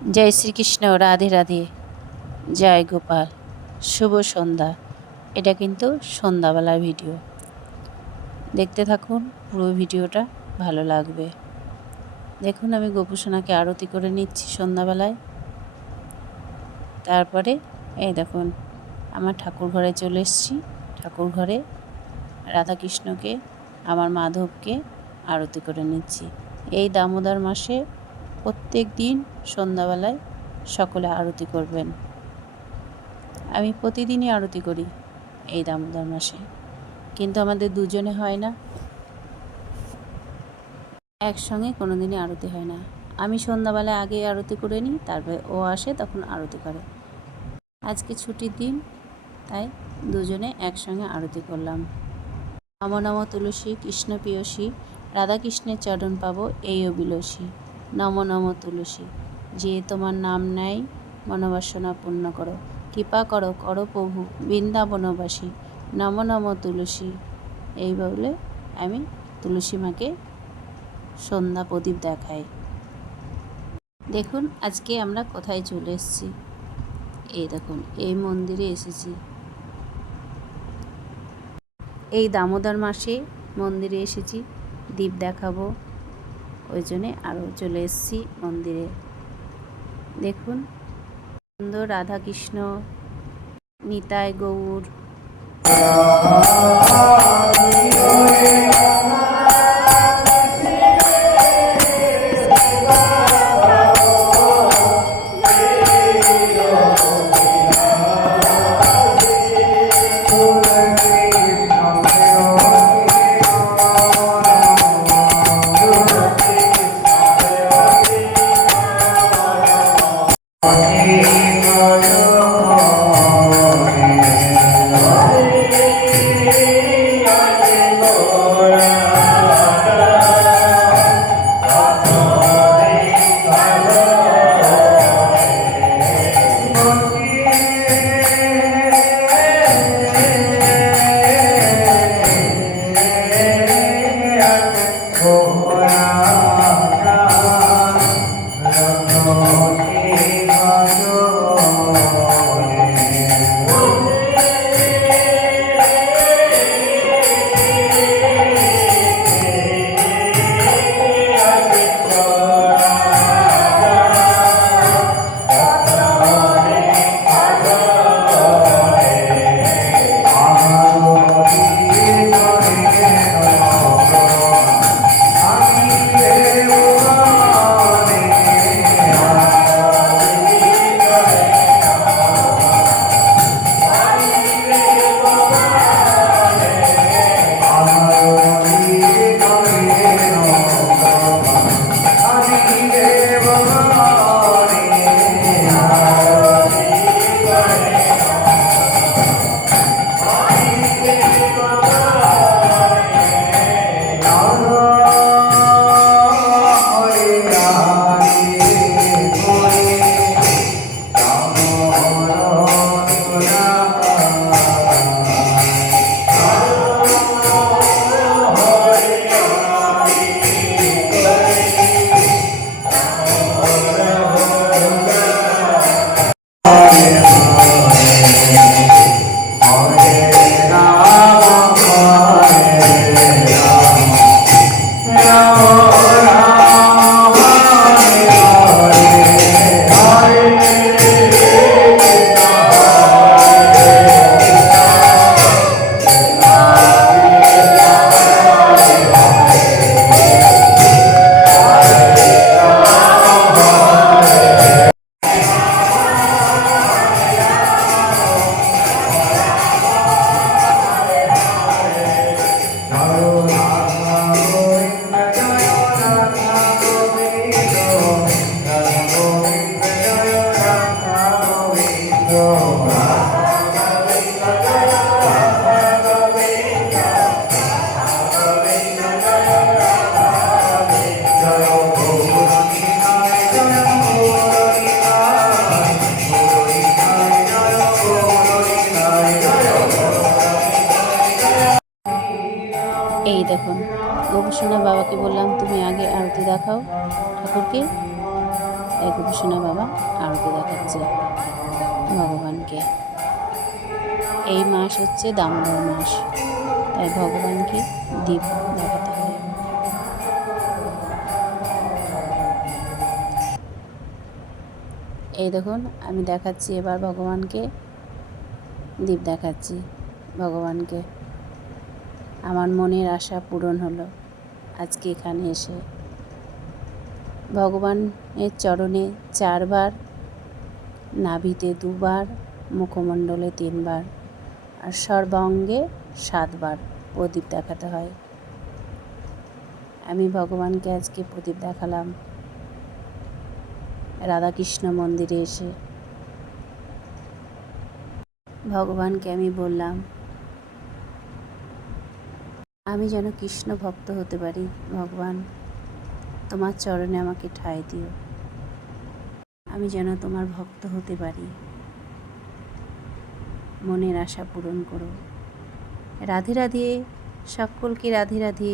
জয় শ্রীকৃষ্ণ, রাধে রাধে, জয় গোপাল, শুভ সন্ধ্যা। এটা কিন্তু সন্ধ্যাবেলার ভিডিও, দেখতে থাকুন, পুরো ভিডিওটা ভালো লাগবে। দেখুন আমি গোপুসোনাকে আরতি করে নিচ্ছি সন্ধ্যাবেলায়। তারপরে এই দেখুন আমার ঠাকুর ঘরে চলে এসেছি। ঠাকুর ঘরে রাধাকৃষ্ণকে, আমার মাধবকে আরতি করে নিচ্ছি। এই দামোদর মাসে প্রত্যেক দিন সন্ধ্যাবেলায় সকলে আরতি করবেন। আমি প্রতিদিনই আরতি করি এই দামোদর মাসে, কিন্তু আমাদের দুজনে হয় না, একসঙ্গে কোনো দিনই আরতি হয় না। আমি সন্ধ্যাবেলায় আগে আরতি করে নিই, তারপরে ও আসে তখন আরতি করে। আজকে ছুটির দিন, তাই দুজনে একসঙ্গে আরতি করলাম। নম নম তুলসী কৃষ্ণ প্রিয়সী, রাধাকৃষ্ণের চরণ পাবো এই অভিলষী। নম নম তুলসী, যে তোমার নাম নেয় মনোবাসনা পূর্ণ করো, কৃপা করো করো প্রভু বৃন্দাবনবাসী। নম নম তুলসী, এই বলে আমি তুলসী মাকে সন্ধ্যা প্রদীপ দেখাই। দেখুন আজকে আমরা কোথায় চলে এসেছি। এই দেখুন এই মন্দিরে এসেছি। এই দামোদর মাসে মন্দিরে এসেছি, দ্বীপ দেখাবো, ওই জন্যে আরও চলে এসেছি মন্দিরে। দেখুন সুন্দর রাধাকৃষ্ণ, নিতাই গৌর। সোনা বাবা আরতি দেখাচ্ছে ভগবানকে। এই মাস হচ্ছে দামোদর মাস, তাই ভগবানকে দীপ দেখাতে হয়। এই দেখুন আমি দেখাচ্ছি এবার ভগবানকে দীপ দেখাচ্ছি ভগবানকে। আমার মনের আশা পূরণ হলো আজকে এখানে এসে। ভগবানের চরণে 4 বার, নাভিতে 2 বার, মুখমণ্ডলে 3 বার আর সর্বাঙ্গে 7 বার প্রদীপ দেখাতে হয়। আমি ভগবানকে আজকে প্রদীপ দেখালাম রাধাকৃষ্ণ মন্দিরে এসে। ভগবানকে আমি বললাম আমি যেন কৃষ্ণ ভক্ত হতে পারি। ভগবান, তোমার চরণে আমাকে ঠাঁই দিও, আমি যেন তোমার ভক্ত হতে পারি। মনের আশা পূরণ করো। রাধে রাধে, সকলকে রাধে রাধে।